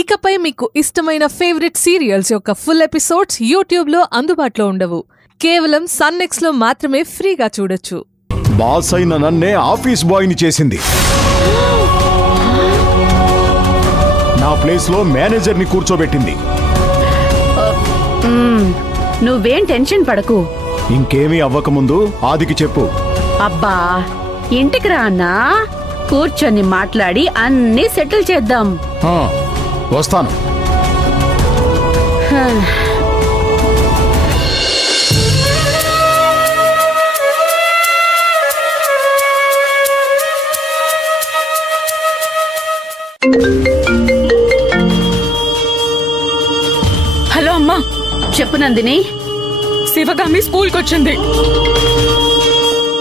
ఇకపై మీకు ఇష్టమైన ఫేవరెట్ సీరియల్స్ యొక్క ఫుల్ ఎపిసోడ్స్ యూట్యూబ్లో అందుబాటులో ఉండవు. కేవలం సన్నెక్స్లో మాత్రమే ఫ్రీగా చూడొచ్చు. బాస్ అయిన నన్నే ఆఫీస్ బాయ్ని చేసింది. నా ప్లేస్లో మేనేజర్ని కూర్చోబెట్టింది. నువ్వేం టెన్షన్ పడకు. ఇంకేమీ అవ్వకముందు ఆదికి చెప్పు. అబ్బా ఇంటికి రా అన్నా, కూర్చొని మాట్లాడి అన్నీ సెటిల్ చేద్దాం. వస్తాను. హలో అమ్మా. చెప్పు నందిని. శివగామి స్కూల్కి వచ్చింది.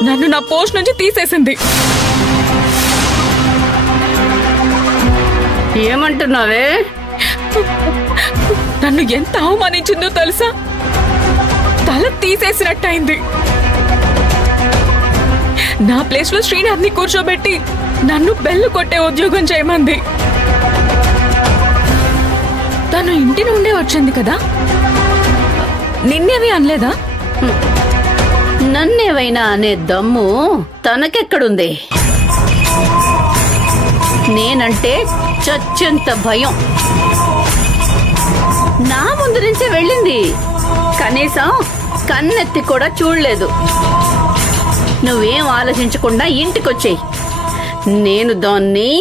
నన్ను నా పోస్ట్ నుంచి తీసేసింది. ఏమంటున్నావే? నన్ను ఎంత అవమానించిందో తెలుసా? తల తీసేసినట్టయింది. నా ప్లేస్ లో శ్రీనాథ్ని కూర్చోబెట్టి నన్ను బెల్లు కొట్టే ఉద్యోగం చేయమంది. తను ఇంటి నుండే వచ్చింది కదా, నిన్నేవి అనలేదా? నన్నేవైనా అనే దమ్ము తనకెక్కడుంది? నేనంటే చచ్చెంత భయం. నా ముందు నుంచే వెళ్ళింది, కనీసం కన్నెత్తి కూడా చూడలేదు. నువ్వేం ఆలోచించకుండా ఇంటికొచ్చేయి. నేను దాన్ని